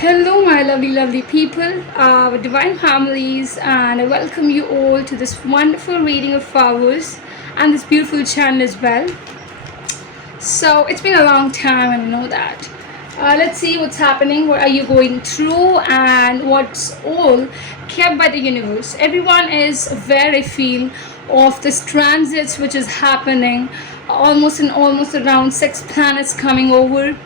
Hello, my lovely, lovely people, divine families, and I welcome you all to this wonderful reading of ours and this beautiful channel as well. So, it's been a long time, and I know that. Let's see what's happening, what are you going through, and what's all kept by the universe. Everyone is aware, I feel, of this transits which is happening almost around 6 planets coming over,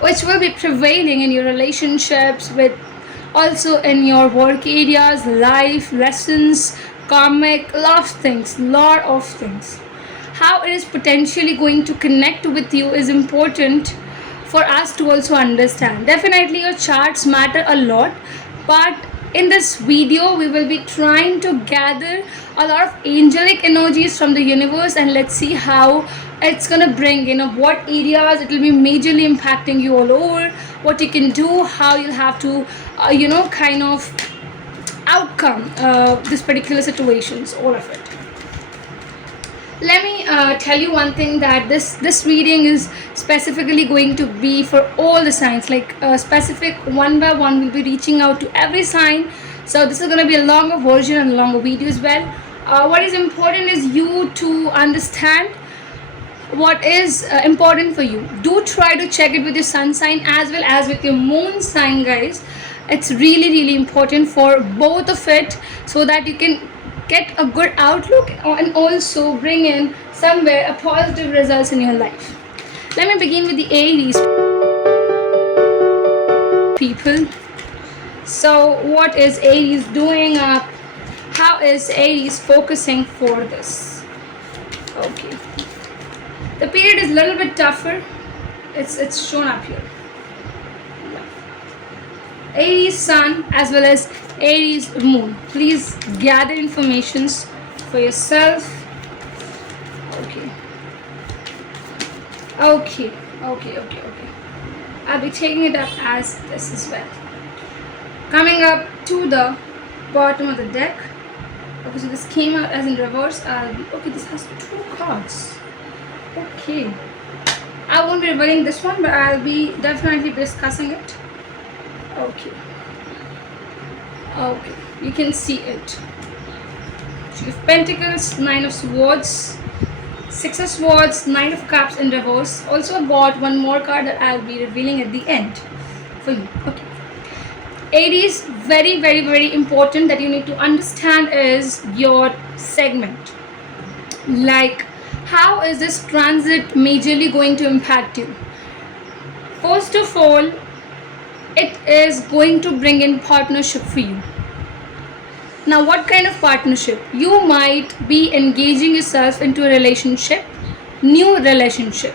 which will be prevailing in your relationships, with also in your work areas, life lessons, karmic, lot of things. How it is potentially going to connect with you is important for us to also understand. Definitely your charts matter a lot, but in this video we will be trying to gather a lot of angelic energies from the universe, and let's see how it's gonna bring, what areas it will be majorly impacting you all over, what you can do, how you'll have to kind of outcome this particular situations, all of it. Let me tell you one thing, that this reading is specifically going to be for all the signs, like specific one by one we'll be reaching out to every sign. So this is going to be a longer version and a longer video as well. What is important is you to understand what is important for you. Do try to check it with your sun sign as well as with your moon sign, guys. It's really important for both of it, so that you can get a good outlook and also bring in somewhere a positive results in your life. Let me begin with the Aries people. So what is Aries doing up? How is Aries focusing for this? Okay, the period is a little bit tougher. It's shown up here. Aries sun as well as Aries moon. Please gather informations for yourself. Okay. I'll be taking it up as this as well. Coming up to the bottom of the deck. Okay, so this came out as in reverse. Okay, this has 2 cards. Okay. I won't be revealing this one, but I'll be definitely discussing it. Okay, you can see it. Two of Pentacles, 9 of Swords, 6 of Swords, 9 of Cups in reverse. Also got one more card that I'll be revealing at the end for you. Okay, Aries, very important that you need to understand is your segment. Like, how is this transit majorly going to impact you? First of all, it is going to bring in partnership for you. Now, what kind of partnership? You might be engaging yourself into a relationship, new relationship.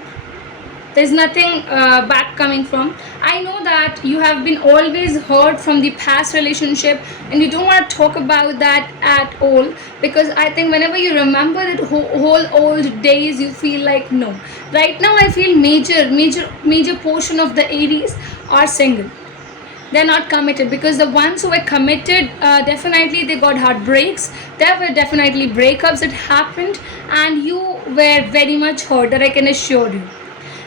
There's nothing back coming from. I know that you have been always hurt from the past relationship and you don't want to talk about that at all, because I think whenever you remember that whole old days, you feel like no. Right now I feel major portion of the Aries are single. They're not committed, because the ones who were committed, definitely they got heartbreaks. There were definitely breakups that happened and you were very much hurt, that I can assure you.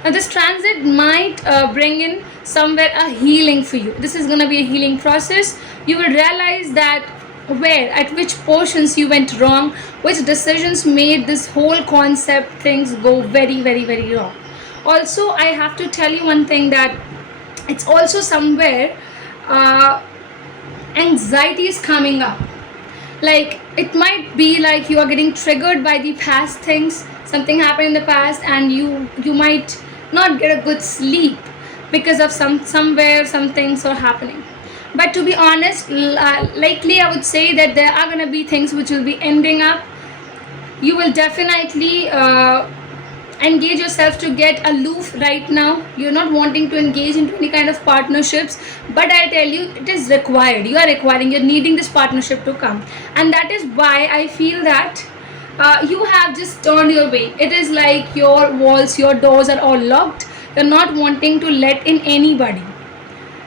Now this transit might bring in somewhere a healing for you. This is going to be a healing process. You will realize that at which portions you went wrong, which decisions made this whole concept things go very wrong. Also, I have to tell you one thing, that it's also somewhere anxiety is coming up. Like, it might be like you are getting triggered by the past things. Something happened in the past and you might not get a good sleep because of some things are happening. But to be honest, likely I would say that there are going to be things which will be ending up. You will definitely engage yourself to get aloof right now. You're not wanting to engage into any kind of partnerships, but I tell you, it is required. You're needing this partnership to come, and that is why I feel that you have just turned your way. It is like your walls, your doors are all locked. You're not wanting to let in anybody.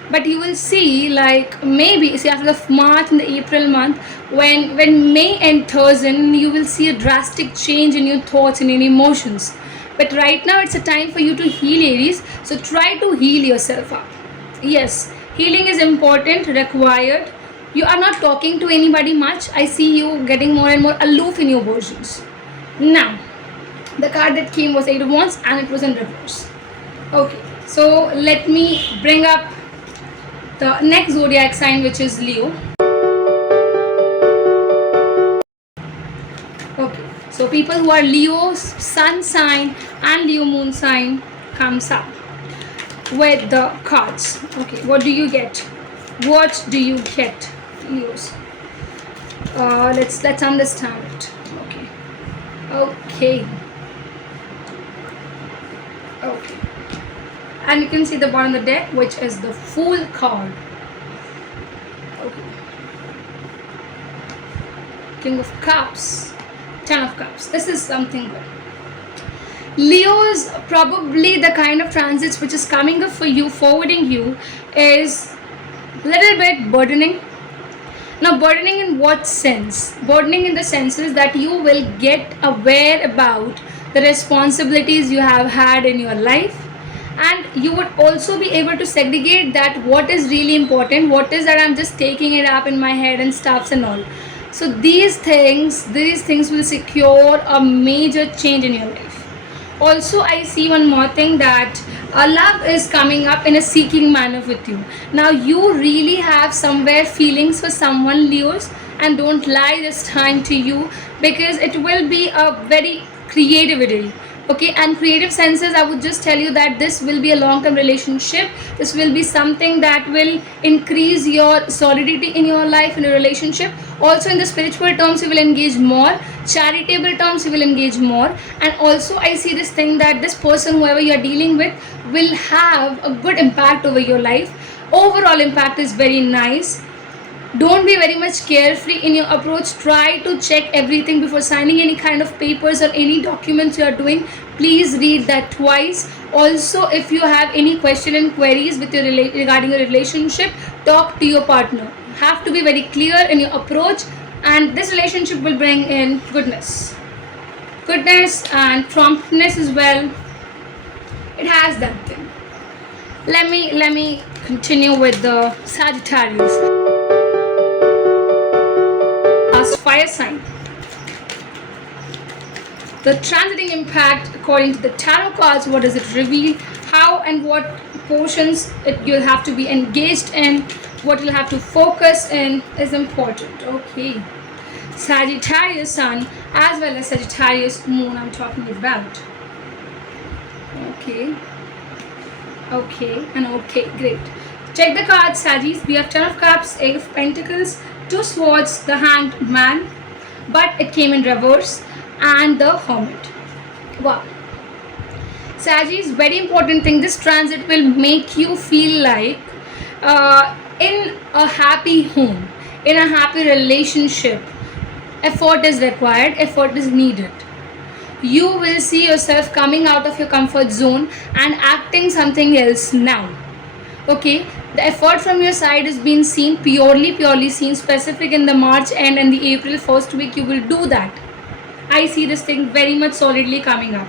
But you will see, like, maybe see after the March and the April month, when May enters in, you will see a drastic change in your thoughts and in emotions. But right now it's a time for you to heal, Aries. So try to heal yourself up. Yes, Healing is important, required. You are not talking to anybody much. I see you getting more and more aloof in your versions. Now, the card that came was Eight of Wands and it was in reverse. Okay, so let me bring up the next zodiac sign, which is Leo. Okay, so people who are Leo's sun sign and Leo moon sign comes up with the cards. Okay, what do you get? What do you get, Leos? Let's understand it. Okay. Okay. Okay. And you can see the bottom of the deck, which is the Fool card. Okay. King of Cups, Ten of Cups. This is something good. Leo is probably the kind of transits which is coming up for you, forwarding you, is little bit burdening. Now, burdening in what sense? Burdening in the senses that you will get aware about the responsibilities you have had in your life, and you would also be able to segregate that what is really important, what is that I'm just taking it up in my head and stuffs and all. So these things will secure a major change in your life. Also, I see one more thing, that love is coming up in a seeking manner with you. Now, you really have somewhere feelings for someone, Leos, and don't lie this time to you, because it will be a very creativity. Okay, and creative senses, I would just tell you that this will be a long-term relationship. This will be something that will increase your solidity in your life, in a relationship. Also, in the spiritual terms, you will engage more. Charitable terms, you will engage more. And also, I see this thing that this person, whoever you are dealing with, will have a good impact over your life. Overall impact is very nice. Don't be very much carefree in your approach. Try to check everything before signing any kind of papers or any documents you are doing. Please read that twice. Also, if you have any question and queries with your regarding your relationship, talk to your partner. Have to be very clear in your approach, and this relationship will bring in goodness and promptness as well. It has that thing. Let me continue with the Sagittarius. Fire sign. The transiting impact, according to the tarot cards, what does it reveal? How and what portions you'll have to be engaged in, what you'll have to focus in is important. Okay. Sagittarius sun as well as Sagittarius moon I'm talking about. Okay. Okay and okay, great. Check the cards, Sagittarius. We have Ten of Cups, Eight of Pentacles, Two Swords, the Hanged Man, but it came in reverse, and the Hermit. Wow. Sagittarius, very important thing. This transit will make you feel like in a happy home, in a happy relationship. Effort is required, effort is needed. You will see yourself coming out of your comfort zone and acting something else now. Okay, the effort from your side is being seen, purely seen, specific in the March end and the April first week. You will do that. I see this thing very much solidly coming up.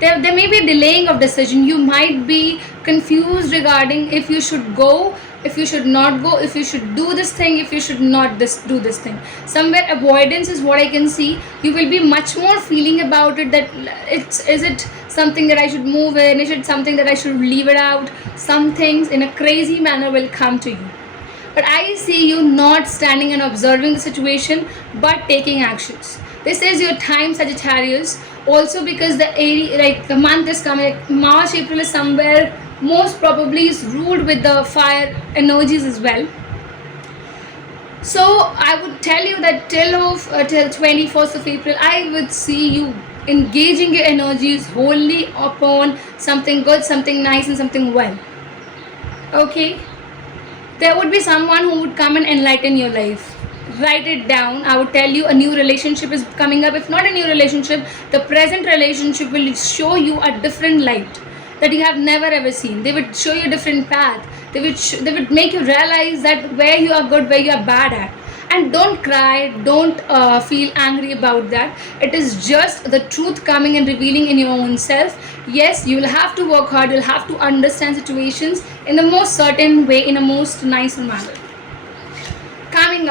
There may be a delaying of decision. You might be confused regarding if you should go, if you should not go, if you should do this thing, if you should not do this thing. Somewhere avoidance is what I can see. You will be much more feeling about it, that is it something that I should move in, is it something that I should leave it out. Some things in a crazy manner will come to you. But I see you not standing and observing the situation, but taking actions. This is your time, Sagittarius. Also because the month is coming, like March, April is somewhere most probably is ruled with the fire energies as well. So I would tell you that till 21st of April, I would see you engaging your energies wholly upon something good, something nice, and something well. Okay, there would be someone who would come and enlighten your life. Write it down. I would tell you a new relationship is coming up. If not a new relationship, the present relationship will show you a different light that you have never ever seen. They would show you a different path. They would make you realize that where you are good, where you are bad at. And don't cry, don't feel angry about that. It is just the truth coming and revealing in your own self. Yes, you will have to work hard, you'll have to understand situations in the most certain way, in a most nicer manner. Coming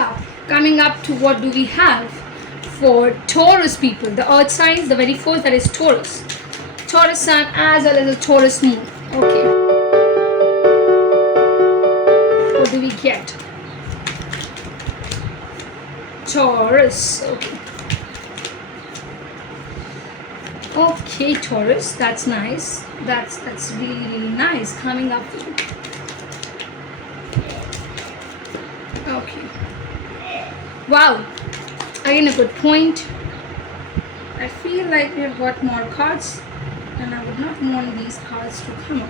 up to what do we have for Taurus people, the earth signs, the very first, that is Taurus. Taurus sun as well as the Taurus moon. Okay, what do we get? Taurus. Okay, Taurus, that's nice. That's really nice coming up for you. Okay. Wow. Again, a good point. I feel like we have got more cards, and I would not want these cards to come up.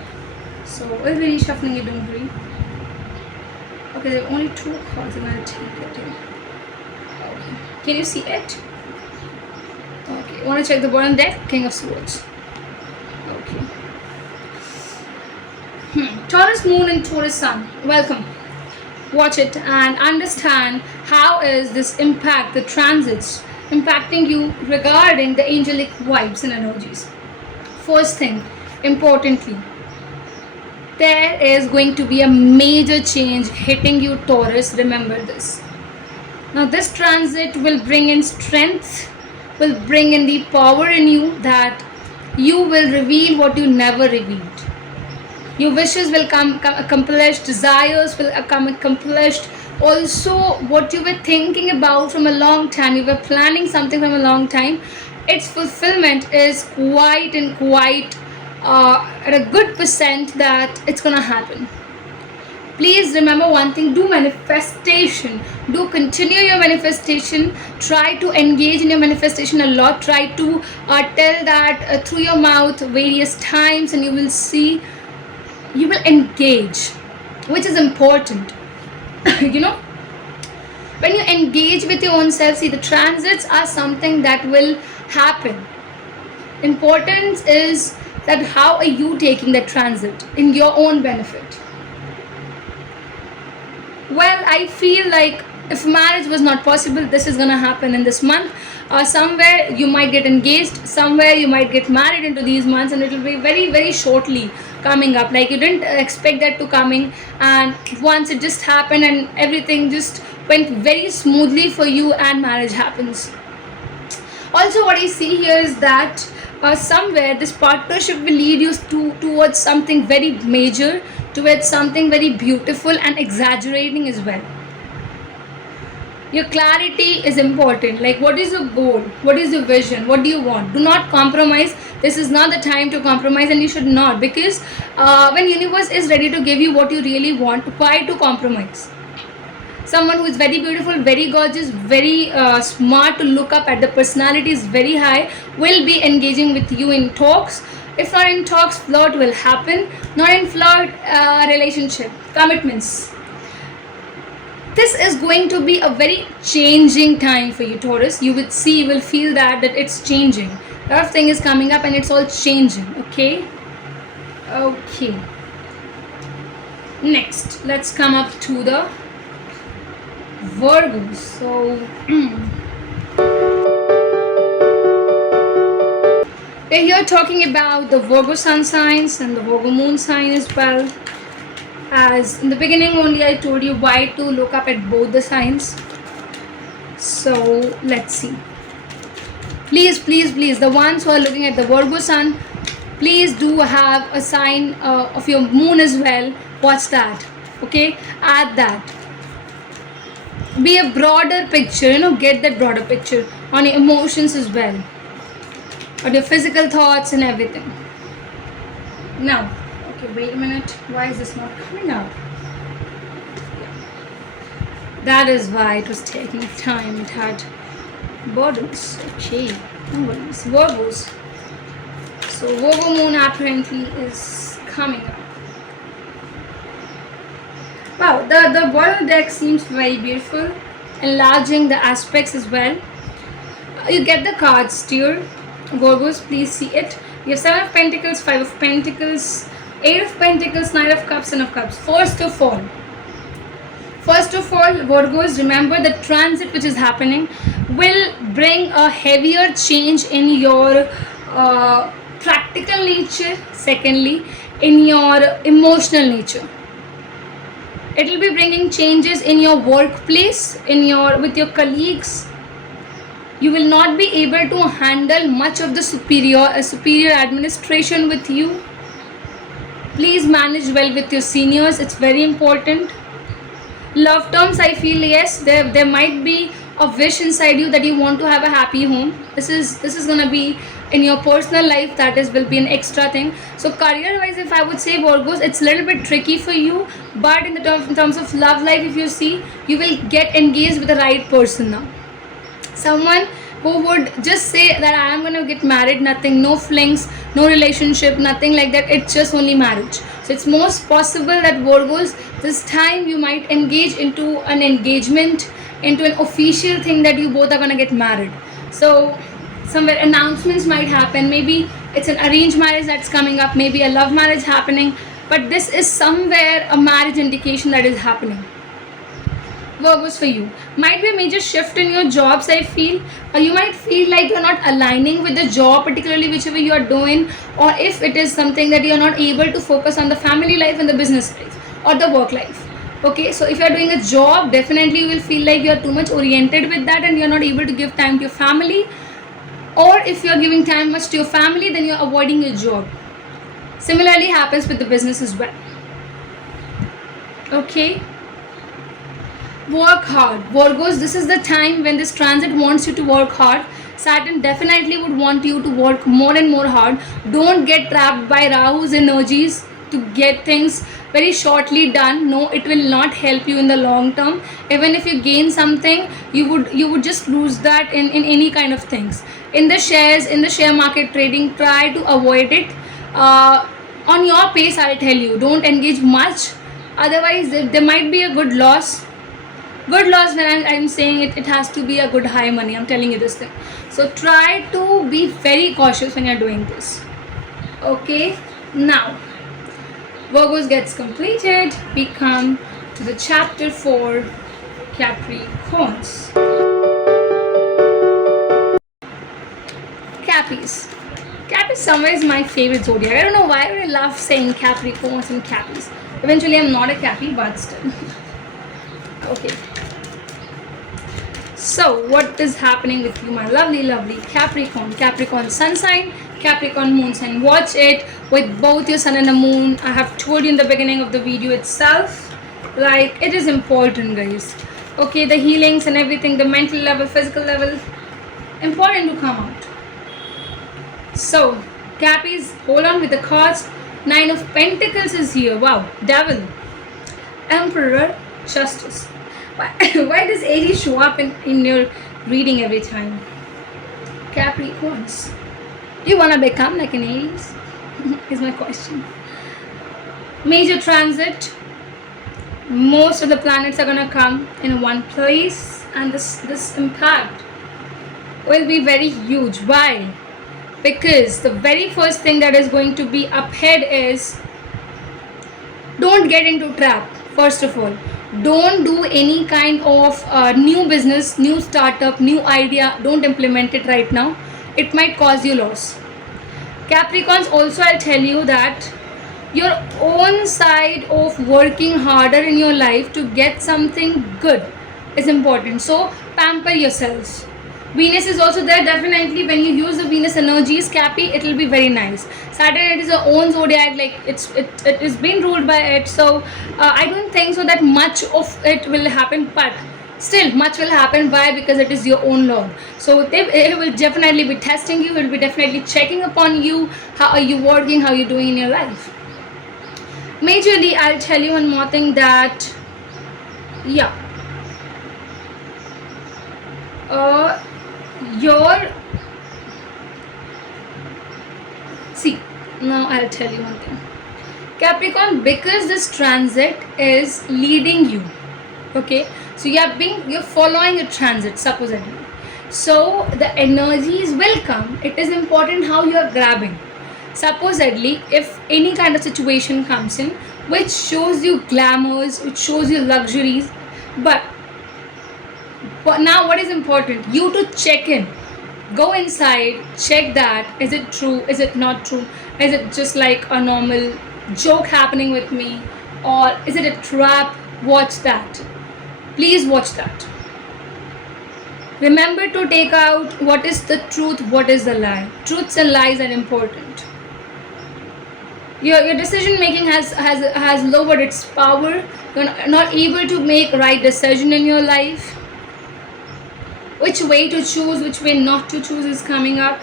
So we'll be reshuffling it, don't worry. Okay, there are only 2 cards. I'm gonna take it in. Okay. Can you see it? Okay. Want to check the bottom deck? King of Swords. Okay. Taurus moon and Taurus sun. Welcome. Watch it and understand how is this impact, the transits, impacting you regarding the angelic vibes and energies. First thing, importantly, there is going to be a major change hitting you, Taurus. Remember this. Now this transit will bring in strength, will bring in the power in you, that you will reveal what you never revealed. Your wishes will come accomplished, desires will come accomplished. Also, what you were thinking about from a long time, you were planning something from a long time, its fulfillment is quite at a good percent that it's gonna happen. Please remember one thing, do manifestation, do continue your manifestation, try to engage in your manifestation a lot, try to tell that through your mouth various times, and you will see, you will engage, which is important. You know, when you engage with your own self, see, the transits are something that will happen. Importance is that how are you taking that transit in your own benefit. Well, I feel like if marriage was not possible, this is gonna happen in this month. Somewhere you might get engaged, somewhere you might get married into these months, and it will be very shortly coming up. Like you didn't expect that to coming, and once it just happened and everything just went very smoothly for you, and marriage happens. Also, what I see here is that somewhere this partnership will lead you towards something very major, towards something very beautiful and exaggerating as well. Your clarity is important. Like, what is your goal, what is your vision, what do you want? Do not compromise. This is not the time to compromise, and you should not, because when universe is ready to give you what you really want, why to compromise? Someone who is very beautiful, very gorgeous, very smart to look up at, the personality is very high, will be engaging with you in talks. If not in talks, flirt will happen. Not in flirt, relationship, commitments. This is going to be a very changing time for you, Taurus. You will see, you will feel that it's changing. A lot of things is coming up and it's all changing. Okay. Next, let's come up to the Virgos. So we're here talking about the Virgo sun signs and the Virgo moon sign as well. As in the beginning only I told you why to look up at both the signs. So let's see. Please, the ones who are looking at the Virgo sun, please do have a sign of your moon as well. Watch that. Okay, add that. Be a broader picture, get that broader picture on your emotions as well, on your physical thoughts and everything. Now, okay, wait a minute, why is this not coming out? That is why it was taking time. It had borders. Okay, Virgos. So Virgo moon apparently is coming up. Wow, the bottom deck seems very beautiful, enlarging the aspects as well. You get the cards, dear Virgos, please see it. You have 7 of Pentacles, 5 of Pentacles, 8 of Pentacles, 9 of Cups, and of Cups. First of all, First of all, Virgos, remember the transit which is happening will bring a heavier change in your practical nature. Secondly, in your emotional nature, it will be bringing changes in your workplace, in your with your colleagues. You will not be able to handle much of the superior administration with you. Please manage well with your seniors, it's very important. Love terms, I feel, yes, there might be a wish inside you that you want to have a happy home. This is gonna be in your personal life, that is will be an extra thing. So career wise, if I would say, Virgos, it's a little bit tricky for you, but in terms of love life, if you see, you will get engaged with the right person now. Someone who would just say that I am going to get married, nothing, no flings, no relationship, nothing like that, it's just only marriage. So it's most possible that Virgos, this time you might engage into an engagement, into an official thing that you both are going to get married. So somewhere announcements might happen, maybe it's an arranged marriage that's coming up, maybe a love marriage happening, but this is somewhere a marriage indication that is happening. Virgos, for you might be a major shift in your jobs, I feel. You might feel like you're not aligning with the job, particularly whichever you are doing, or if it is something that you're not able to focus on the family life and the business life or the work life. Okay, so if you're doing a job, definitely you will feel like you're too much oriented with that and you're not able to give time to your family. Or if you're giving time much to your family, then you're avoiding your job. Similarly happens with the business as well. Okay, work hard. Virgos, this is the time when this transit wants you to work hard. Saturn definitely would want you to work more and more hard. Don't get trapped by Rahu's energies to get things very shortly done. No, it will not help you in the long term. Even if you gain something, you would just lose that in any kind of things. In the shares, in the share market trading, try to avoid it. On your pace, I'll tell you, don't engage much. Otherwise, there might be a good loss. Good loss, when I'm saying it has to be a good high money, I'm telling you this thing. So try to be very cautious when you're doing this. Okay, now Virgos gets completed. We come to the chapter 4, Capricorns. Cappies. Cappies somewhere is my favorite zodiac. I don't know why I love saying Capricorns and Cappies. Eventually I'm not a Cappy, but still. Okay, so what is happening with you, my lovely Capricorn sun sign, Capricorn moon sign? Watch it with both your sun and the moon. I have told you in the beginning of the video itself, like, it is important, guys. Okay, the healings and everything, the mental level, physical level, important to come out. So Cappies, hold on with the cards. 9 of Pentacles is here. Wow, Devil, Emperor, Justice. Why does Aries show up in your reading every time? Capricorns, do you want to become like an Aries? Is my question. Major transit. Most of the planets are going to come in one place, and this impact will be very huge. Why? Because the very first thing that is going to be ahead is, don't get into trap. First of all, don't do any kind of new business, new startup, new idea. Don't implement it right now. It might cause you loss. Capricorns, also I'll tell you that your own side of working harder in your life to get something good is important. So pamper yourselves. Venus is also there. Definitely when you use the Venus energies, Cappy, it will be very nice. Saturn, it is your own zodiac, like it is being ruled by it. So I don't think so that much of it will happen, but still much will happen. Why? Because it is your own lord. So it will definitely be testing you. It will be definitely checking upon you. How are you working? How are you doing in your life? Majorly, I'll tell you one more thing, that yeah, your see, now I'll tell you one thing, Capricorn, because this transit is leading you. Okay, so you're following a transit supposedly, so the energies will come. It is important how you are grabbing. Supposedly, if any kind of situation comes in which shows you glamours, which shows you luxuries, But now what is important? You to check in. Go inside, check that. Is it true? Is it not true? Is it just like a normal joke happening with me? Or is it a trap? Watch that. Please watch that. Remember to take out what is the truth, what is the lie. Truths and lies are important. Your decision making has lowered its power. You're not able to make right decision in your life. Which way to choose, which way not to choose is coming up.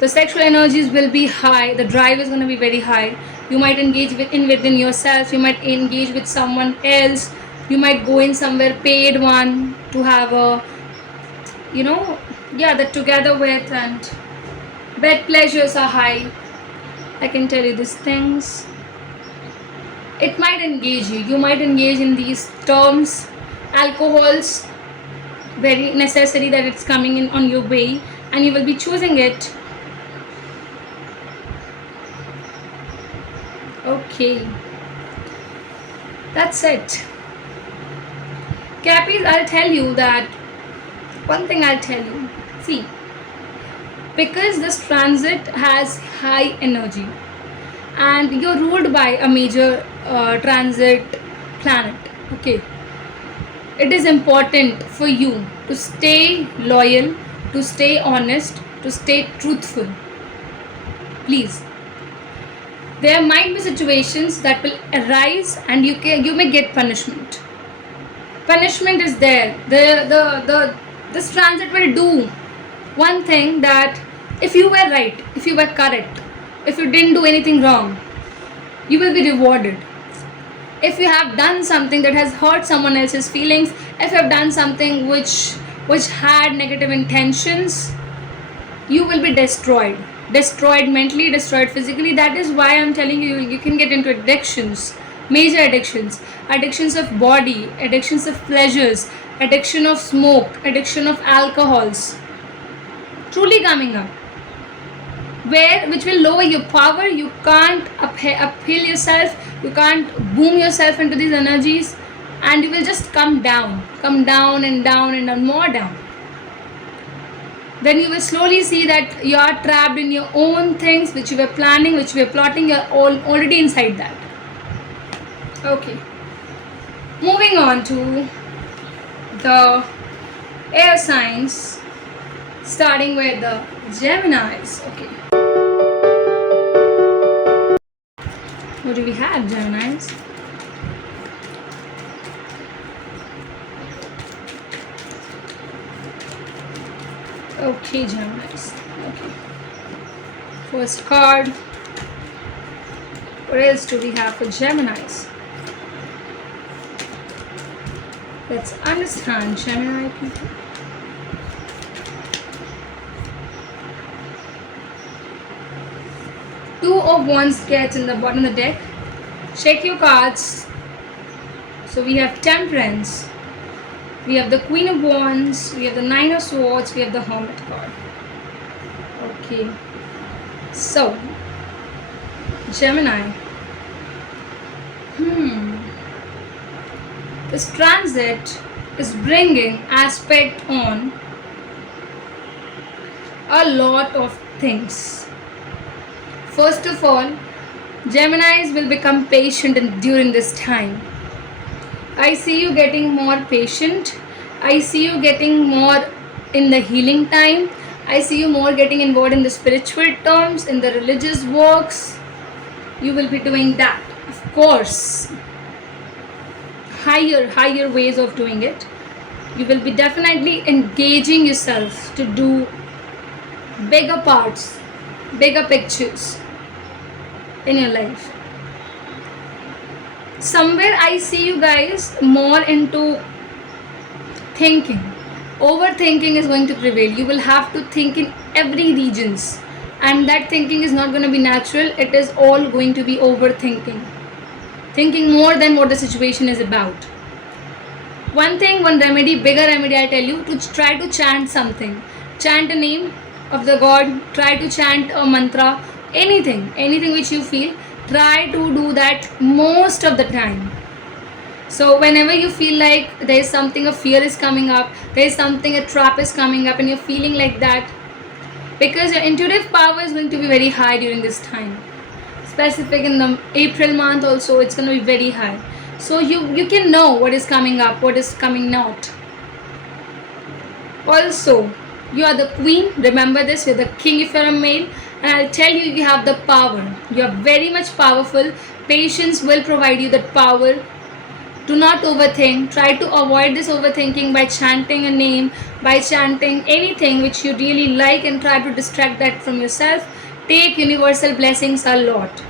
The sexual energies will be high. The drive is going to be very high. You might engage within yourself. You might engage with someone else. You might go in somewhere paid one to have a, that together with, and bed pleasures are high. I can tell you these things. It might engage you. You might engage in these terms. Alcohols, very necessary that it's coming in on your way, and you will be choosing it. Okay, that's it. Cappies, I'll tell you that one thing I'll tell you. See, because this transit has high energy and you're ruled by a major transit planet, okay, it is important for you to stay loyal, to stay honest, to stay truthful. Please. There might be situations that will arise and you may get punishment. Punishment is there. This transit will do one thing, that if you were right, if you were correct, if you didn't do anything wrong, you will be rewarded. If you have done something that has hurt someone else's feelings, if you have done something which had negative intentions, you will be destroyed mentally, destroyed physically. That is why I'm telling you, you can get into addictions, major addictions of body, addictions of pleasures, addiction of smoke, addiction of alcohols, truly coming up, which will lower your power. You can't uphill yourself, you can't boom yourself into these energies, and you will just come down and down and more down. Then you will slowly see that you are trapped in your own things which you were planning, which you were plotting. You're already inside that. Okay, moving on to the air signs, starting with the Geminis. Okay, what do we have, Geminis? Okay, Geminis. Okay, first card. What else do we have for Geminis? Let's understand Gemini people. Two of Wands gets in the bottom of the deck. Check your cards. So we have Temperance, we have the Queen of Wands, we have the Nine of Swords, we have the Hermit card. Okay, so Gemini. This transit is bringing aspect on a lot of things. First of all, Geminis will become patient during this time. I see you getting more patient. I see you getting more in the healing time. I see you more getting involved in the spiritual terms, in the religious works. You will be doing that. Of course, higher ways of doing it. You will be definitely engaging yourself to do bigger parts, bigger pictures in your life. Somewhere I see you guys more into thinking. Overthinking is going to prevail. You will have to think in every regions, and that thinking is not going to be natural. It is all going to be overthinking, thinking more than what the situation is about. One remedy, bigger remedy, I tell you, to try to chant something. Chant a name of the god, try to chant a mantra, anything which you feel. Try to do that most of the time. So whenever you feel like there is something, a fear is coming up, there is something, a trap is coming up, and you're feeling like that, because your intuitive power is going to be very high during this time. Specific in the April month also, it's going to be very high. So you can know what is coming up, what is coming not. Also, you are the queen. Remember this. You're the king if you're a male. And I'll tell you, you have the power. You are very much powerful. Patience will provide you that power. Do not overthink. Try to avoid this overthinking by chanting a name, by chanting anything which you really like, and try to distract that from yourself. Take universal blessings a lot.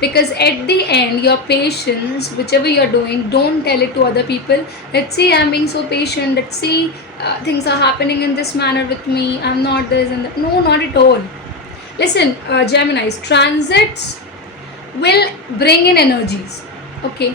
Because at the end, your patience, whichever you're doing, don't tell it to other people. Let's see, I'm being so patient. Let's see, things are happening in this manner with me. I'm not this and that. No, not at all. Listen, Geminis, transits will bring in energies. Okay.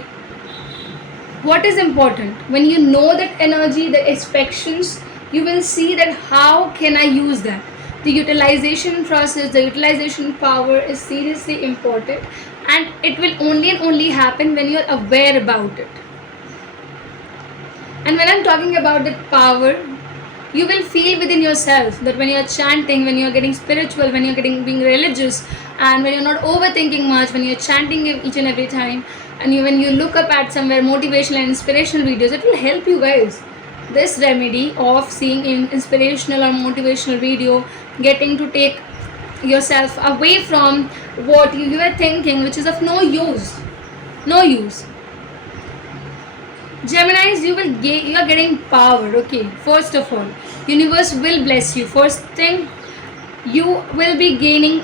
What is important? When you know that energy, the expectations, you will see that how can I use that. The utilization process, the utilization power is seriously important, and it will only and only happen when you're aware about it. And when I'm talking about that power, you will feel within yourself that when you're chanting, when you're getting spiritual, when you're getting being religious, and when you're not overthinking much, when you're chanting each and every time, and when you look up at somewhere motivational and inspirational videos, it will help you guys. This remedy of seeing an inspirational or motivational video, getting to take yourself away from what you were thinking, which is of no use. No use. Geminis, you are getting power. Okay, first of all, universe will bless you. First thing, you will be gaining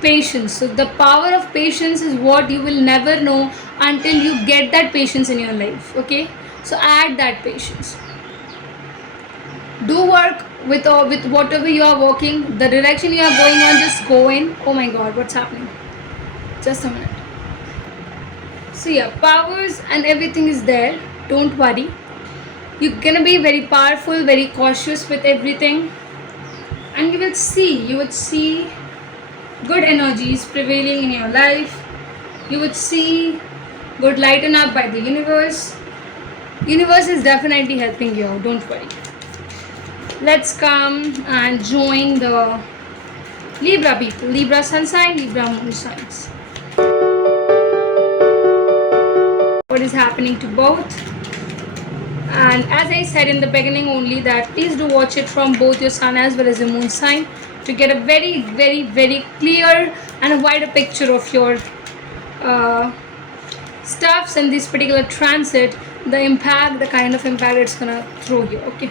patience. So the power of patience is what you will never know until you get that patience in your life. Okay, so add that patience. Do work with whatever you are working, the direction you are going on, just go in. Oh my god, what's happening? Just a minute. So yeah, powers and everything is there. Don't worry. You're gonna be very powerful, very cautious with everything, and you would see good energies prevailing in your life. You would see good lighten up by the universe. Universe is definitely helping you out, don't worry. Let's come and join the Libra people. Libra sun sign, Libra moon signs. What is happening to both? And as I said in the beginning only, that please do watch it from both your sun as well as your moon sign to get a very, very, very clear and a wider picture of your stuffs in this particular transit, the impact, the kind of impact it's gonna throw you. Okay.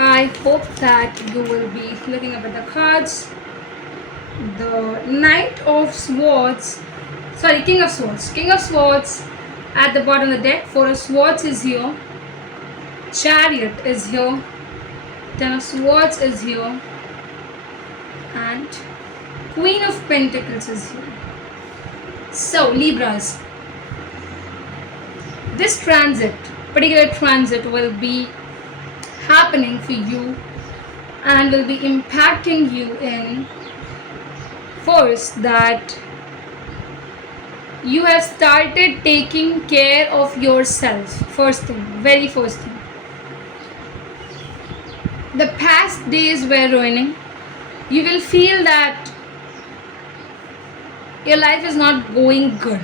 I hope that you will be looking up at the cards. The Knight of Swords, sorry, King of Swords. King of Swords at the bottom of the deck. Four of Swords is here. Chariot is here. Ten of Swords is here. And Queen of Pentacles is here. So, Libras, this particular transit will be happening for you and will be impacting you in first that you have started taking care of yourself. First thing, very first thing. The past days were ruining. You will feel that your life is not going good.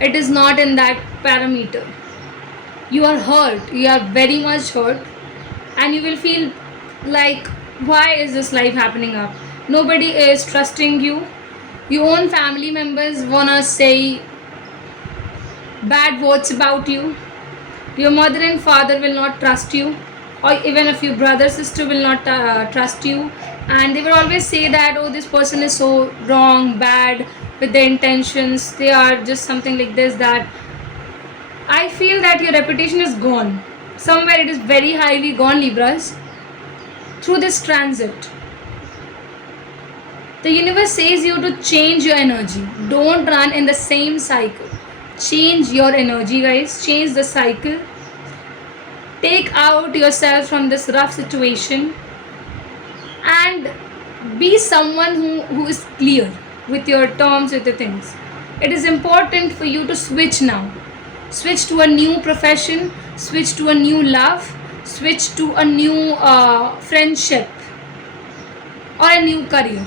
It is not in that parameter. You are hurt. You are very much hurt. And you will feel like, why is this life happening up? Nobody is trusting you. Your own family members wanna say bad words about you. Your mother and father will not trust you, or even if your brother sister will not trust you, and they will always say that, oh, this person is so wrong, bad with their intentions, they are just something like this, that. I feel that your reputation is gone. Somewhere it is very highly gone, Libras, through this transit. The universe says you to change your energy. Don't run in the same cycle. Change your energy, guys. Change the cycle. Take out yourself from this rough situation and be someone who is clear with your terms, with the things. It is important for you to switch now. Switch to a new profession, switch to a new love, switch to a new friendship or a new career.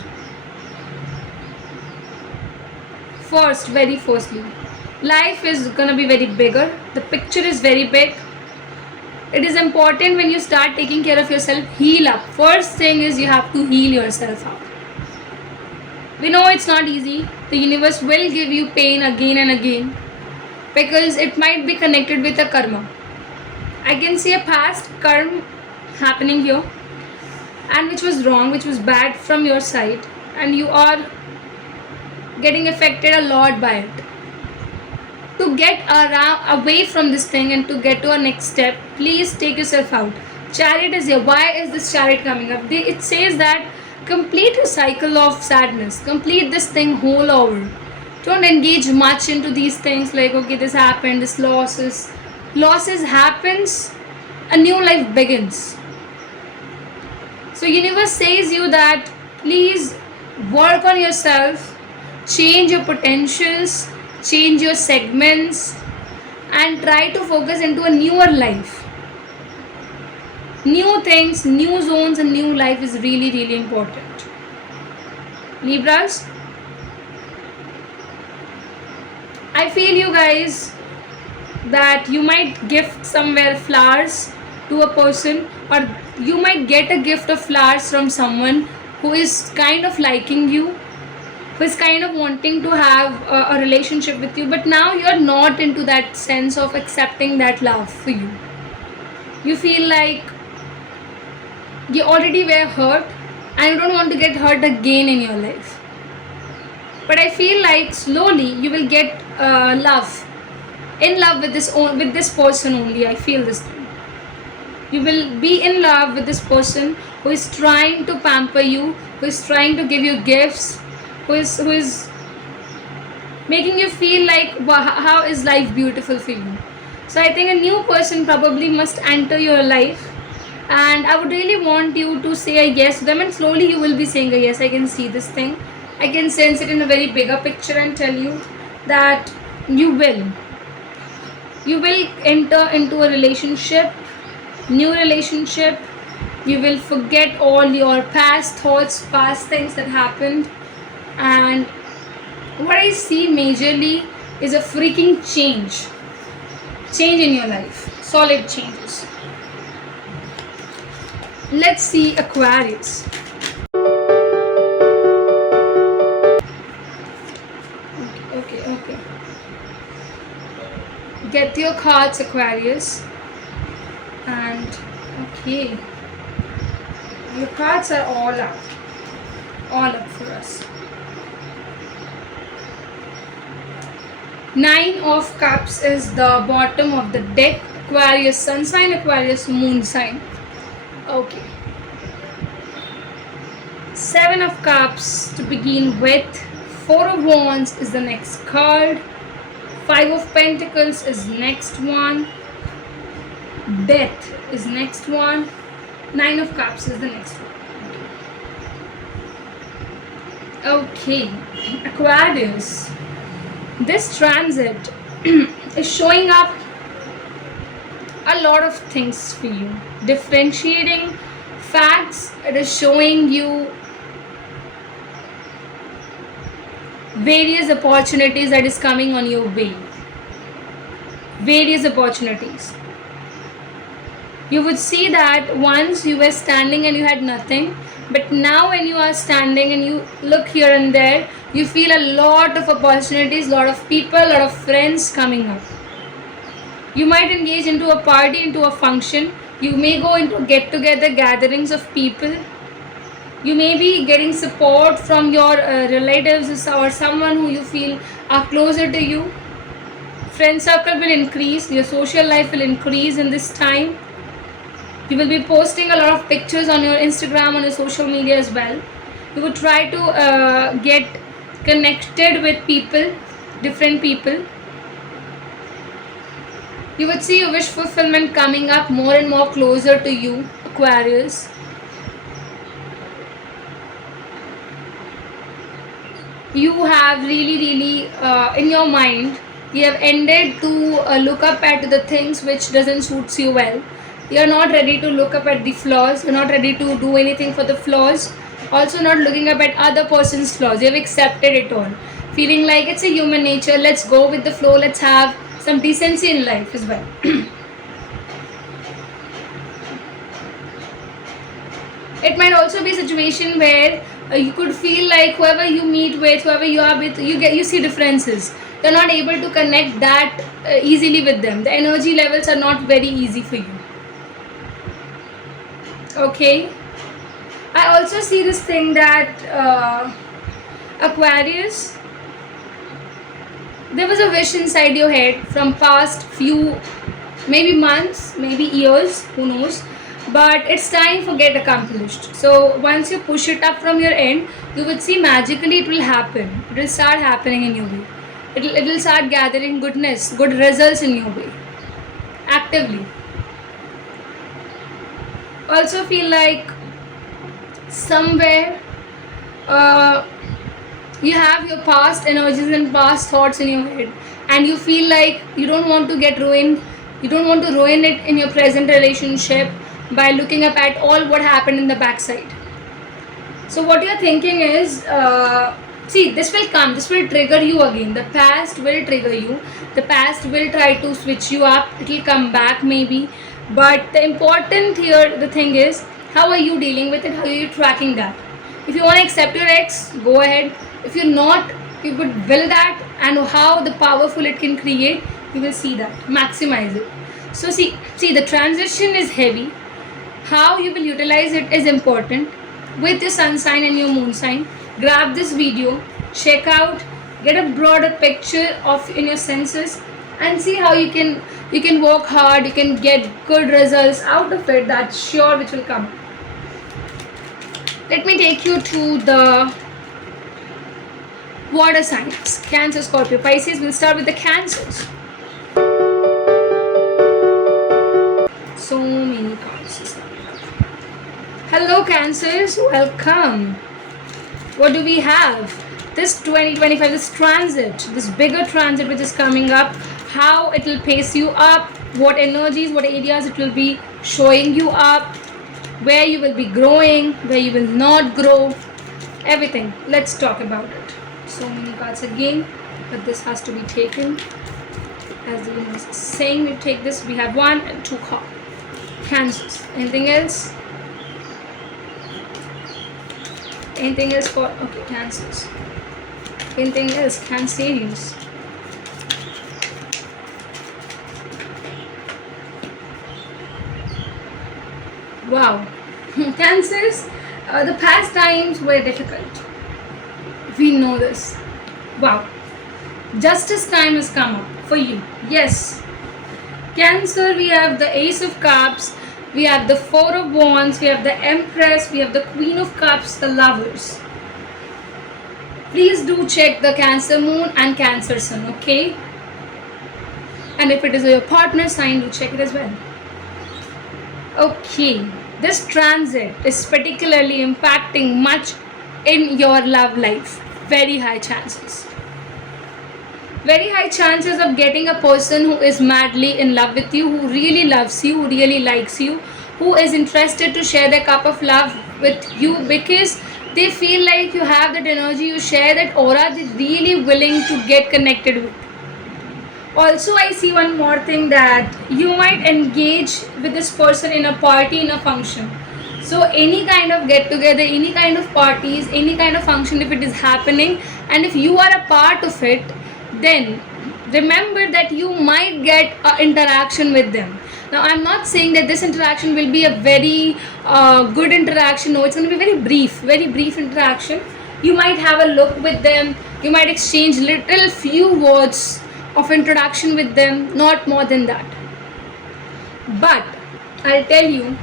Very firstly, life is gonna be very bigger. The picture is very big. It is important when you start taking care of yourself, heal up. First thing is you have to heal yourself up. We know it's not easy. The universe will give you pain again and again because it might be connected with a karma. I can see a past karma happening here, and which was wrong, which was bad from your side, and you are getting affected a lot by it. To get away from this thing and to get to a next step, please take yourself out. Chariot is here. Why is this chariot coming up? It says that complete your cycle of sadness, complete this thing whole over. Don't engage much into these things like, okay, this happened, this losses happens, a new life begins. So universe says you that please work on yourself, change your potentials, change your segments, and try to focus into a newer life. New things, new zones, and new life is really, really important. Libras, I feel you guys that you might gift somewhere flowers to a person, or you might get a gift of flowers from someone who is kind of liking you, who is kind of wanting to have a relationship with you, but now you are not into that sense of accepting that love for you. You feel like you already were hurt and you don't want to get hurt again in your life. But I feel like slowly you will get in love with this person only. I feel this thing. You will be in love with this person who is trying to pamper you, who is trying to give you gifts, who is making you feel like, how is life beautiful for you. So I think a new person probably must enter your life, and I would really want you to say a yes to them, and slowly you will be saying a yes. I can see this thing, I can sense it in a very bigger picture, and tell you that you will enter into a relationship, new relationship. You will forget all your past thoughts, past things that happened, and what I see majorly is a freaking change in your life, solid changes. Let's see Aquarius. Okay. Get your cards, Aquarius. And okay, your cards are all up for us. 9 of Cups is the bottom of the deck. Aquarius sun sign, Aquarius moon sign. Okay. 7 of Cups to begin with. 4 of Wands is the next card. 5 of Pentacles is next one. Death is next one. 9 of Cups is the next one. Okay. Aquarius. This transit is showing up a lot of things for you. Differentiating facts. It is showing you various opportunities that is coming on your way. Various opportunities. You would see that once you were standing and you had nothing, but now when you are standing and you look here and there, you feel a lot of opportunities, lot of people, lot of friends coming up. You might engage into a party, into a function. You may go into get-together gatherings of people. You may be getting support from your relatives or someone who you feel are closer to you. Friend circle will increase. Your social life will increase in this time. You will be posting a lot of pictures on your Instagram, on your social media as well. You would try to get connected with people, different people. You would see your wish fulfillment coming up more and more closer to you, Aquarius. you have really in your mind, you have ended to look up at the things which doesn't suits you well. You're not ready to look up at the flaws, you're not ready to do anything for the flaws, also not looking up at other person's flaws. You've accepted it all, feeling like it's a human nature, let's go with the flow, let's have some decency in life as well. It might also be a situation where you could feel like whoever you meet with, whoever you are with, you see differences. You're not able to connect that easily with them. The energy levels are not very easy for you. Okay. I also see this thing that Aquarius, there was a wish inside your head from past few, maybe months, maybe years, who knows, but it's time for get accomplished. So once you push it up from your end, you would see magically it will happen. It will start happening in your way. It will start gathering goodness, good results in your way, actively. Also feel like somewhere you have your past energies and past thoughts in your head, and you feel like you don't want to get ruined, you don't want to ruin it in your present relationship by looking up at all what happened in the backside. So what you're thinking is, see, this will come, this will trigger you again, the past will trigger you, the past will try to switch you up, it will come back maybe, but the important here, the thing is, how are you dealing with it, how are you tracking that? If you want to accept your ex, go ahead. If you're not, you could will that, and how the powerful it can create, you will see that, maximize it. So see, the transition is heavy, how you will utilize it is important. With your sun sign and your moon sign, grab this video, check out, get a broader picture of in your senses, and see how you can work hard, you can get good results out of it, that's sure which will come. Let me take you to the water signs, Cancer, Scorpio, Pisces. We'll start with the Cancers. So many cards. Hello Cancers, welcome. What do we have? This 2025, this transit, this bigger transit which is coming up, how it will pace you up, what energies, what areas it will be showing you up, where you will be growing, where you will not grow, everything. Let's talk about it. So many cards again, but this has to be taken. As the universe is saying, we take this. We have 1 and 2 cards. Cancers. Anything else? Anything else for, okay, Cancers. Anything else? Cancerians. Wow. Cancers, the past times were difficult. We know this. Wow. Justice time has come up for you. Yes. Cancer, we have the Ace of Cups, we have the Four of Wands, we have the Empress, we have the Queen of Cups, the Lovers. Please do check the Cancer Moon and Cancer Sun, okay? And if it is your partner sign, do check it as well. Okay, this transit is particularly impacting much in your love life. Very high chances. Very high chances of getting a person who is madly in love with you, who really loves you, who really likes you, who is interested to share their cup of love with you because they feel like you have that energy, you share that aura, they're really willing to get connected with. Also, I see one more thing, that you might engage with this person in a party, in a function. So any kind of get together, any kind of parties, any kind of function, if it is happening and if you are a part of it, then remember that you might get an interaction with them. Now I'm not saying that this interaction will be a very good interaction. No, it's going to be very brief interaction. You might have a look with them, you might exchange little few words of introduction with them, not more than that. But I'll tell you,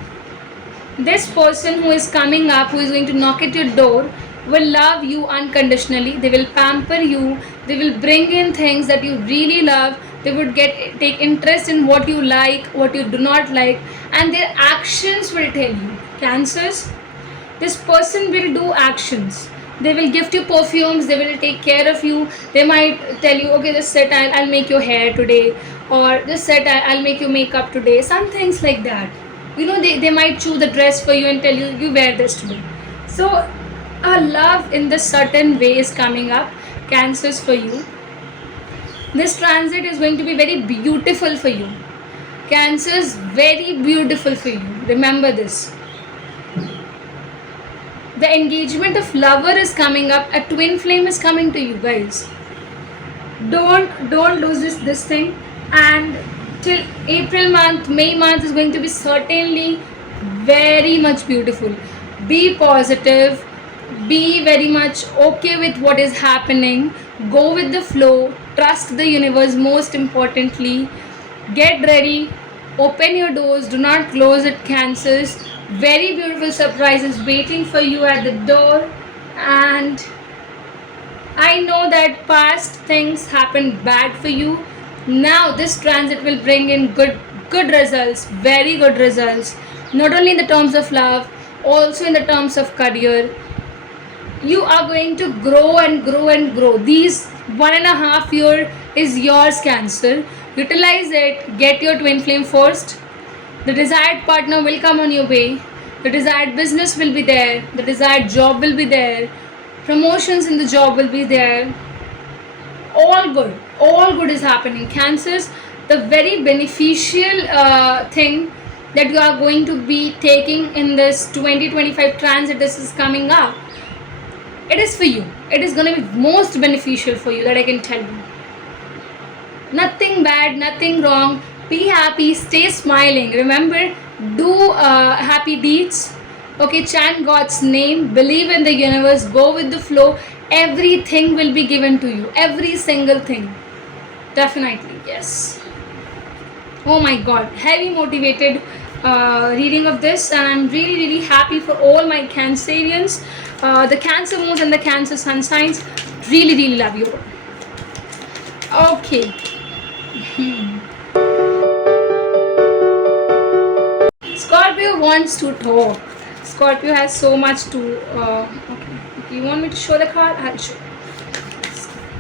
this person who is coming up, who is going to knock at your door, will love you unconditionally. They will pamper you, they will bring in things that you really love, they would take interest in what you like, what you do not like, and their actions will tell you. Cancers, this person will do actions. They will gift you perfumes, they will take care of you. They might tell you, okay, this set I'll make your hair today, or this set I'll make your makeup today, some things like that. They might choose the dress for you and tell you, you wear this today. So a love in this certain way is coming up, Cancers, for you. This transit is going to be very beautiful for you. Cancers, very beautiful for you. Remember this. The engagement of lover is coming up. A twin flame is coming to you, guys. Don't lose this thing. And till April month, May month is going to be certainly very much beautiful. Be positive. Be very much okay with what is happening. Go with the flow. Trust the universe, most importantly. Get ready. Open your doors. Do not close it, Cancers. Very beautiful surprises waiting for you at the door. And I know that past things happened bad for you. Now this transit will bring in good results, very good results. Not only in the terms of love, also in the terms of career. You are going to grow and grow and grow. These 1.5 years is yours, Cancer. Utilize it. Get your twin flame first. The desired partner will come on your way. The desired business will be there. The desired job will be there. Promotions in the job will be there. All good. All good is happening. Cancers, the very beneficial thing that you are going to be taking in this 2025 transit, this is coming up. It is for you. It is going to be most beneficial for you, that I can tell you. Nothing bad, nothing wrong. Be happy, stay smiling. Remember, do happy deeds. Okay, chant God's name, believe in the universe, go with the flow. Everything will be given to you. Every single thing. Definitely, yes. Oh my God, heavy motivated reading of this, and I'm really happy for all my Cancerians. The Cancer moons and the Cancer sun signs. Really love you all. Okay. Scorpio wants to talk. Scorpio has so much to. Okay. You want me to show the card? I'll show.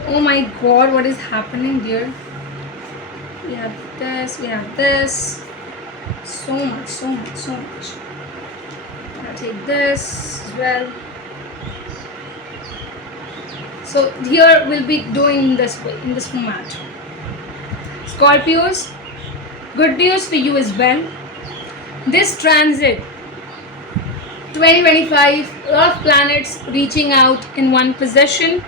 Oh my God, what is happening, dear? We have this. We have this. So much. I'll take this as well. So here we'll be doing this way, in this format. Scorpios, good news for you as well. This transit 2025, a lot of planets reaching out in one position.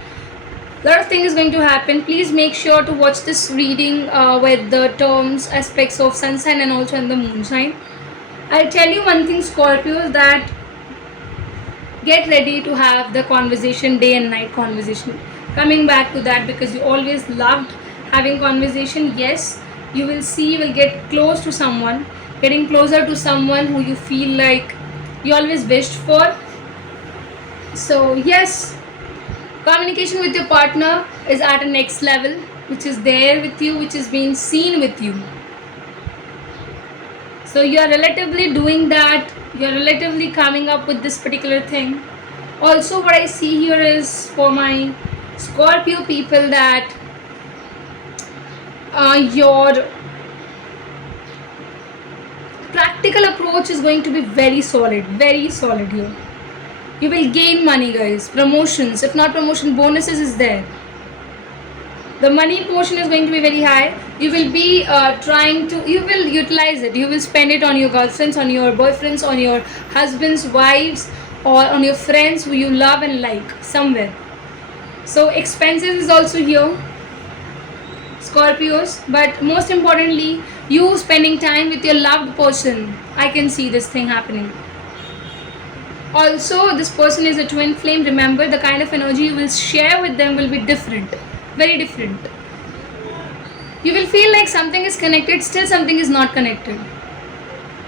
A lot of things is going to happen. Please make sure to watch this reading with the terms, aspects of sun sign and also in the moon sign. I'll tell you one thing, Scorpios, that get ready to have the conversation, day and night conversation. Coming back to that, because you always loved having conversation. Yes, you will see, you will get close to someone, getting closer to someone who you feel like you always wished for. So yes, communication with your partner is at a next level, which is there with you, which is being seen with you. So you are relatively doing that. You are relatively coming up with this particular thing. Also, what I see here is for my Scorpio people that your practical approach is going to be very solid here. You will gain money, guys. Promotions, if not promotion, bonuses is there. The money portion is going to be very high. You will be you will utilize it. You will spend it on your girlfriends, on your boyfriends, on your husbands, wives, or on your friends who you love and like somewhere. So expenses is also here, Scorpios. But most importantly, you spending time with your loved person. I can see this thing happening. Also, this person is a twin flame. Remember, the kind of energy you will share with them will be different. Very different. You will feel like something is connected, still something is not connected.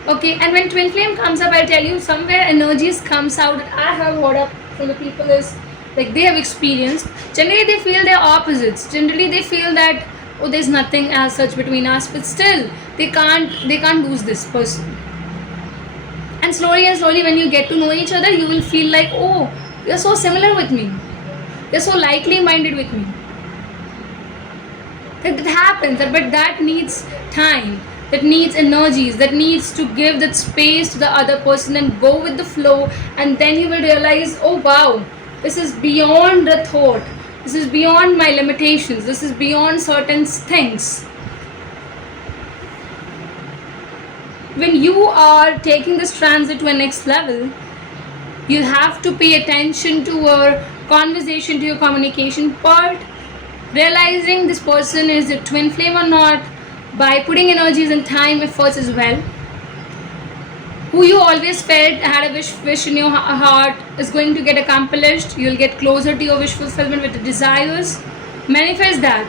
Okay, and when twin flame comes up, I'll tell you, somewhere energies comes out. I have heard up from the people is like they have experienced. Generally, they feel they're opposites. Generally, they feel that, oh, there's nothing as such between us, but still they can't lose this person. And slowly, when you get to know each other, you will feel like, oh, You're so similar with me. You're so likely minded with me. That happens, but that needs time, that needs energies, that needs to give that space to the other person and go with the flow, and then you will realize, oh wow, this is beyond the thought, this is beyond my limitations, this is beyond certain things. When you are taking this transit to a next level, you have to pay attention to your conversation, to your communication part, realizing this person is a twin flame or not by putting energies and time efforts as well. Who you always felt had a wish in your heart is going to get accomplished. You'll get closer to your wish fulfillment with the desires. Manifest that.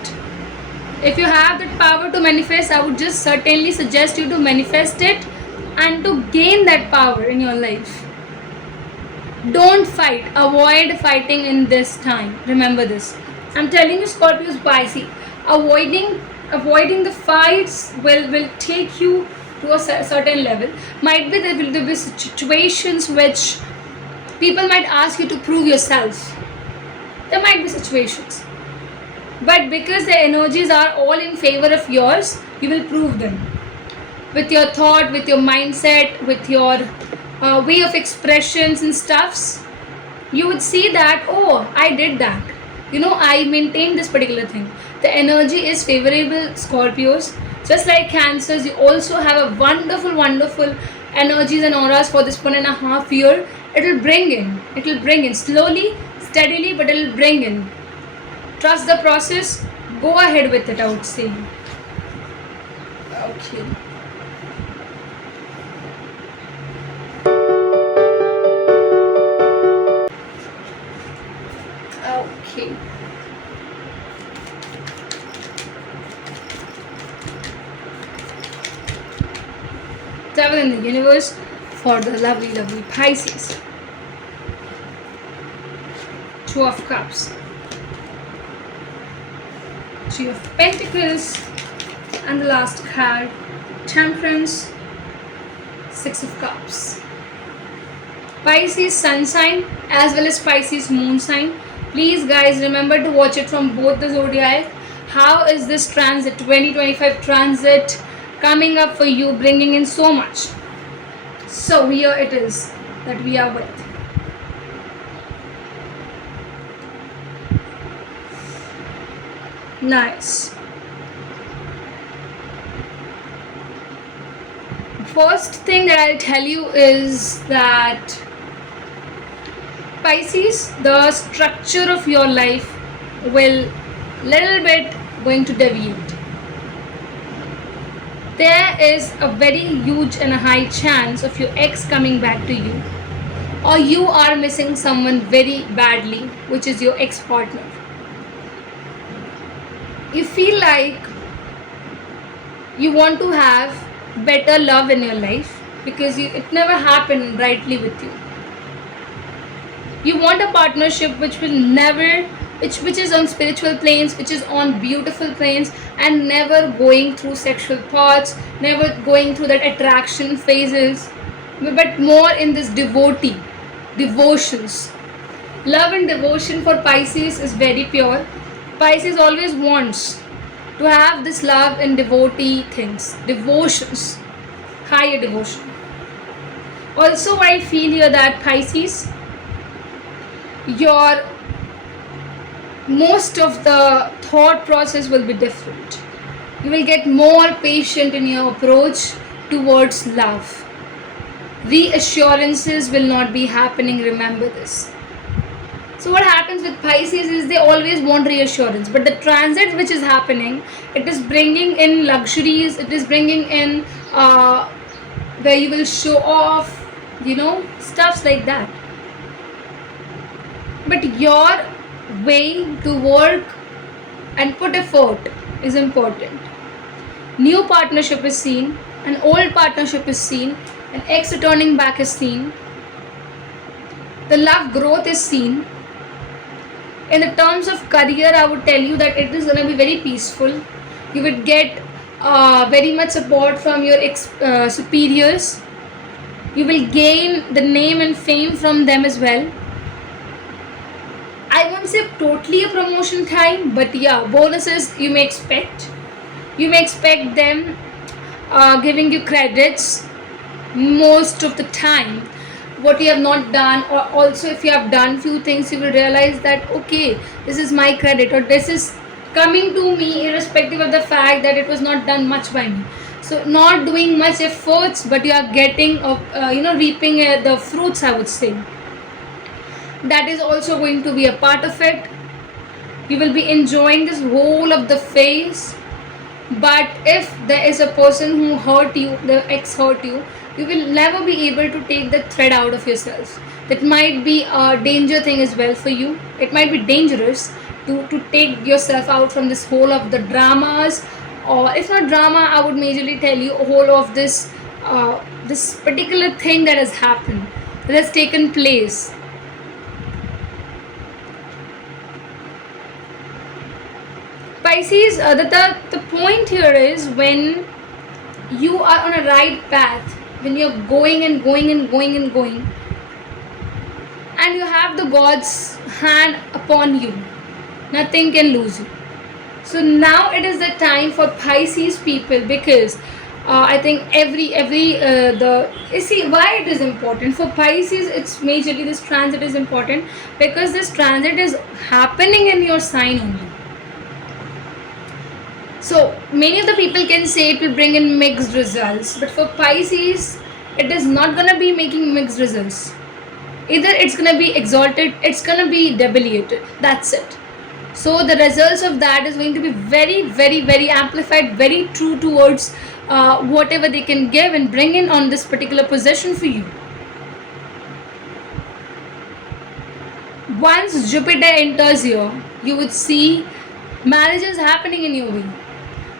If you have that power to manifest, I would just certainly suggest you to manifest it and to gain that power in your life. Don't fight. Avoid fighting in this time. Remember this. I'm telling you, Scorpios, Pisces, avoiding the fights will take you to a certain level. Might be there will be situations which people might ask you to prove yourself. There might be situations, but because the energies are all in favor of yours, you will prove them with your thought, with your mindset, with your way of expressions and stuffs. You would see that, oh, I did that. I maintain this particular thing. The energy is favorable, Scorpios. Just like Cancers, you also have a wonderful energies and auras for this 1.5 year. It will bring in slowly, steadily, but it will bring in. Trust the process. Go ahead with it, I would say. Okay. Okay. Devil in the universe for the lovely Pisces. Two of Cups, Three of Pentacles, and the last card, Temperance, Six of Cups. Pisces sun sign as well as Pisces moon sign. Please guys, remember to watch it from both the zodiac. How is this transit, 2025 transit, coming up for you, bringing in so much? So here it is that we are with. Nice. First thing that I'll tell you is that Pisces, the structure of your life will little bit going to deviate. There is a very huge and a high chance of your ex coming back to you, or you are missing someone very badly, which is your ex-partner. You feel like you want to have better love in your life because it never happened rightly with you. You want a partnership which will never, which is on spiritual planes, which is on beautiful planes, and never going through sexual thoughts, never going through that attraction phases, but more in this devotions. Love and devotion for Pisces is very pure. Pisces always wants to have this love and devotee things, devotions, higher devotion. Also, I feel here that Pisces, your most of the thought process will be different. You will get more patient in your approach towards love. Reassurances will not be happening, remember this. So what happens with Pisces is they always want reassurance, but the transit which is happening, it is bringing in luxuries, it is bringing in where you will show off, stuffs like that. But your way to work and put effort is important. New partnership is seen, an old partnership is seen, an ex returning back is seen, the love growth is seen. In the terms of career, I would tell you that it is going to be very peaceful. You would get very much support from your superiors. You will gain the name and fame from them as well. I won't say totally a promotion time, but yeah, bonuses you may expect. You may expect them giving you credits most of the time what you have not done, or also if you have done few things, you will realize that okay, this is my credit, or this is coming to me irrespective of the fact that it was not done much by me. So not doing much efforts, but you are getting reaping the fruits, I would say. That is also going to be a part of it. You will be enjoying this whole of the phase. But if there is a person who hurt you, the ex hurt you, you will never be able to take the thread out of yourself. That might be a danger thing as well for you. It might be dangerous to take yourself out from this whole of the dramas, or if not drama, I would majorly tell you a whole of this particular thing that has happened, that has taken place. Pisces, the point here is when you are on a right path, when you're going and going and going and going, and you have the God's hand upon you, nothing can lose you. So now it is the time for Pisces people, because I think the you see why it is important for Pisces. It's majorly this transit is important because this transit is happening in your sign only. So many of the people can say it will bring in mixed results, but for Pisces, it is not gonna be making mixed results. Either it's gonna be exalted, it's gonna be debilitated. That's it. So the results of that is going to be very, very, very amplified, very true towards whatever they can give and bring in on this particular possession for you. Once Jupiter enters here, you would see marriages happening in your way.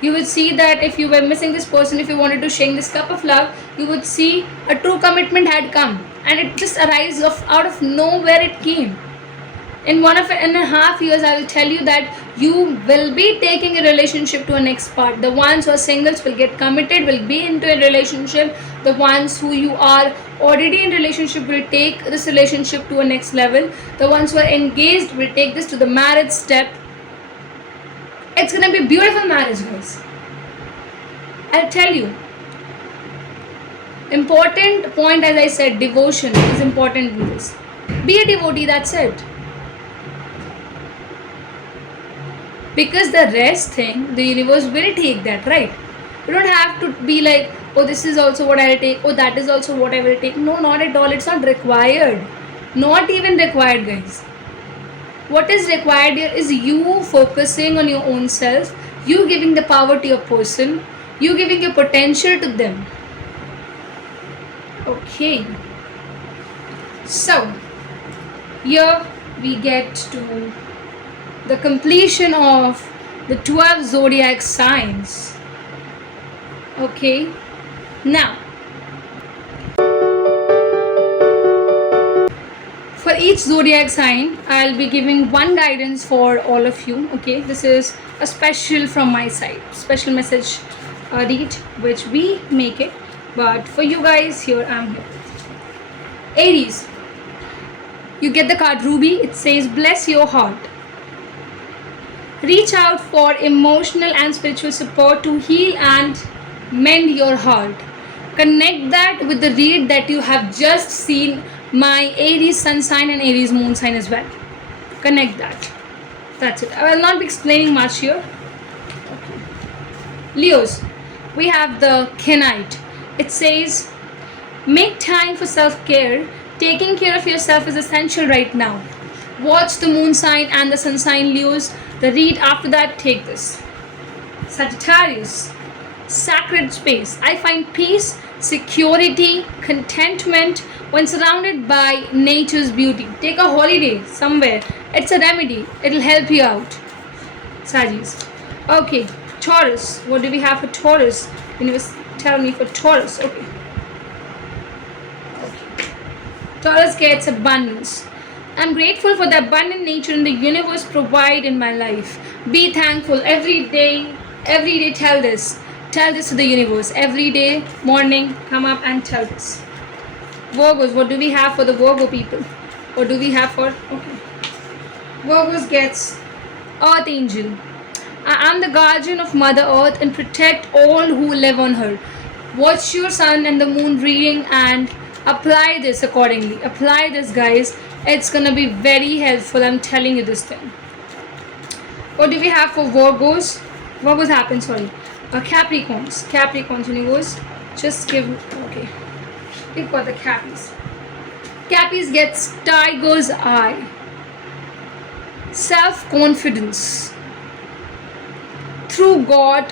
You would see that if you were missing this person, if you wanted to share this cup of love, you would see a true commitment had come, and it just arises out of nowhere. It came in 1.5 years. I will tell you that you will be taking a relationship to a next part. The ones who are singles will get committed, will be into a relationship. The ones who you are already in relationship will take this relationship to a next level. The ones who are engaged will take this to the marriage step. It's gonna be a beautiful marriage, guys. I'll tell you. Important point, as I said, devotion is important in this. Be a devotee, that's it. Because the rest thing, the universe will take that, right? You don't have to be like, oh, this is also what I'll take, oh, that is also what I will take. No, not at all. It's not required. Not even required, guys. What is required here is you focusing on your own self, you giving the power to your person, you giving your potential to them. Okay. So, here we get to the completion of the 12 zodiac signs. Okay. Now, for each zodiac sign, I'll be giving one guidance for all of you. Okay, this is a special from my side, special message read which we make it, but for you guys, here I'm here. Aries, you get the card Ruby. It says bless your heart. Reach out for emotional and spiritual support to heal and mend your heart. Connect that with the read that you have just seen, my Aries sun sign and Aries moon sign as well. Connect that. That's it. I will not be explaining much here. Okay. Leos, we have the Kenite. It says make time for self-care. Taking care of yourself is essential right now. Watch the moon sign and the sun sign, Leos. The read after that, take this. Sagittarius, sacred space. I find peace, security, contentment when surrounded by nature's beauty. Take a holiday somewhere. It's a remedy. It'll help you out. Sagittarius. Okay. Taurus. What do we have for Taurus? Universe, tell me for Taurus. Okay. Taurus gets abundance. I'm grateful for the abundant nature and the universe provide in my life. Be thankful every day. Every day tell this. Tell this to the universe. Every day, morning, come up and tell this. Virgos, what do we have for the Virgo people? What do we have for? Okay. Virgo gets Earth Angel. I am the guardian of Mother Earth and protect all who live on her. Watch your sun and the moon reading and apply this accordingly. Apply this, guys. It's gonna be very helpful. I'm telling you this thing. What do we have for Virgos? Virgos happen, sorry. Capricorns. Capricorns, universe. Just give. Okay. We've got the Cappies. Cappies gets Tiger's Eye. Self-confidence. Through God,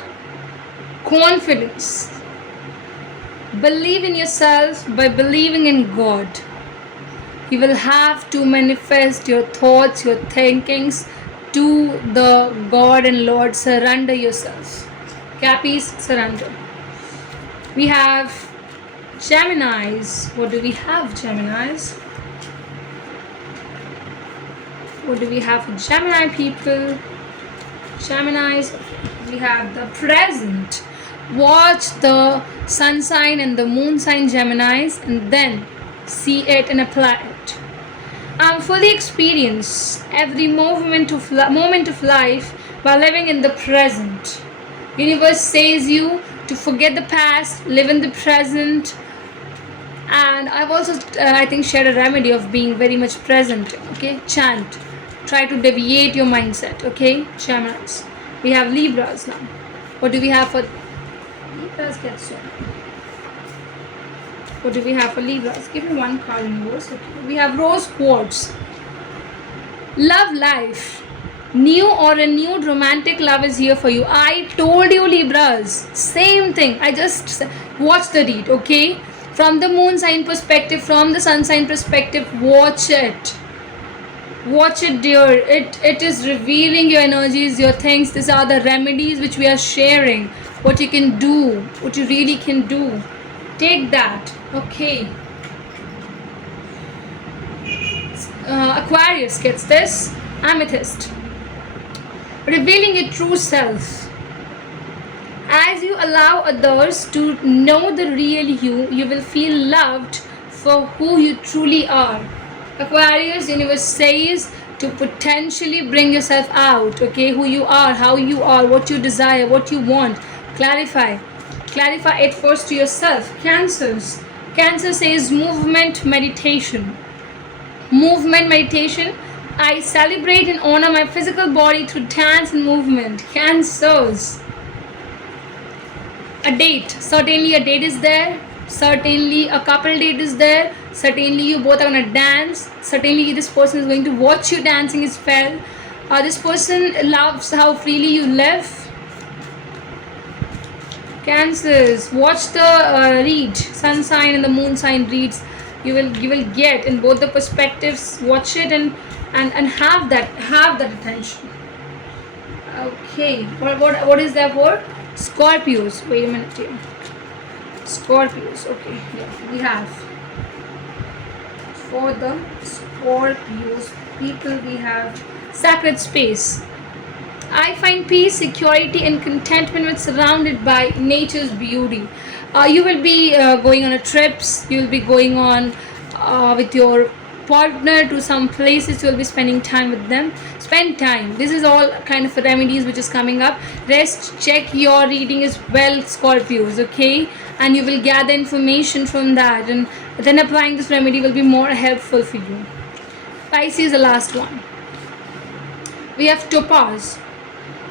confidence. Believe in yourself by believing in God. You will have to manifest your thoughts, your thinkings to the God and Lord. Surrender yourself. Cappies, surrender. We have Geminis. What do we have, Geminis? What do we have for Gemini people? Geminis, we have the present. Watch the sun sign and the moon sign Geminis and then see it and apply it. Fully experience every moment of life by living in the present. Universe says you to forget the past, live in the present. And I've also I think shared a remedy of being very much present. Okay, chant. Try to deviate your mindset. Okay, Geminis. We have Libras now. What do we have for Libras? Get so. What do we have for Libras? Give me one card, universe. Okay. We have Rose Quartz. Love life. New or renewed romantic love is here for you. I told you, Libras. Same thing. I just watch the read. Okay, from the moon sign perspective, from the sun sign perspective, watch it. Watch it, dear. It is revealing your energies, your things. These are the remedies which we are sharing. What you can do, what you really can do. Take that. Okay. Aquarius gets this. Amethyst. Revealing your true self. As you allow others to know the real you, you will feel loved for who you truly are. Aquarius, universe says to potentially bring yourself out, okay, who you are, how you are, what you desire, what you want. Clarify it first to yourself. Cancer says movement meditation. I celebrate and honor my physical body through dance and movement. Cancers, a date. Certainly a date is there. Certainly a couple date is there. Certainly you both are going to dance. Certainly this person is going to watch you dancing as well. This person loves how freely you live. Cancers, watch the read. Sun sign and the moon sign reads. You will get in both the perspectives. Watch it and have that attention. Okay, what is that for? Scorpios. Wait a minute here. Scorpios. Okay, yeah, we have for the Scorpios people, we have sacred space. I find peace, security and contentment when surrounded by nature's beauty. You will be going on a trips, you will be going on with your partner to some places, you will be spending time with them. Spend time. This is all kind of remedies which is coming up. Rest, check your reading as well, Scorpios, okay? And you will gather information from that, and then applying this remedy will be more helpful for you. Pisces, the last one. We have Topaz.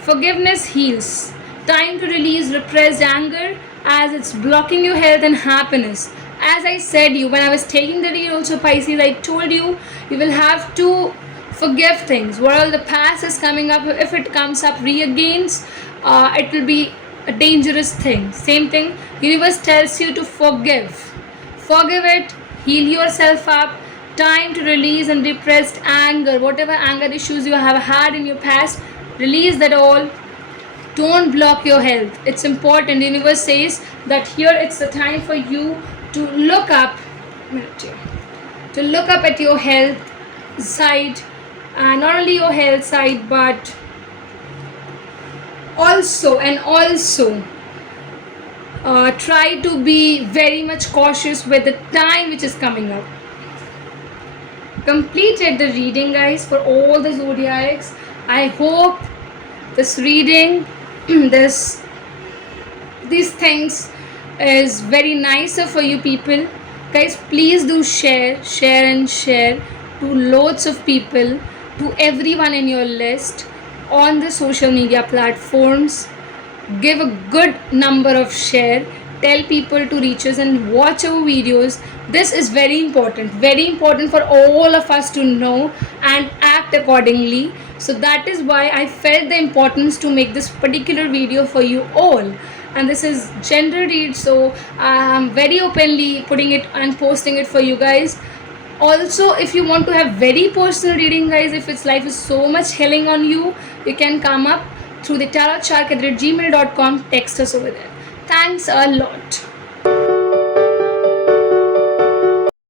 Forgiveness heals. Time to release repressed anger as it's blocking your health and happiness. As I said you, when I was taking the read also, Pisces, I told you, you will have to forgive things. While the past is coming up, if it comes up re-against, it will be a dangerous thing. Same thing, universe tells you to forgive. Forgive it, heal yourself up. Time to release and repressed anger. Whatever anger issues you have had in your past, release that all. Don't block your health. It's important. The universe says that here it's the time for you to look up at your health side, not only your health side, but also try to be very much cautious with the time which is coming up. completed the reading, guys, for all the zodiacs. I hope this reading, this these things is very nicer for you people. Guys, please do share to loads of people, to everyone in your list on the social media platforms. Give a good number of share, tell people to reach us and watch our videos. This is very important for all of us to know and act accordingly. So that is why I felt the importance to make this particular video for you all. And this is gender read, so I'm very openly putting it and posting it for you guys. Also, if you want to have very personal reading, guys, if its life is so much healing on you, you can come up through the tarotshark@gmail.com. Text us over there. Thanks a lot.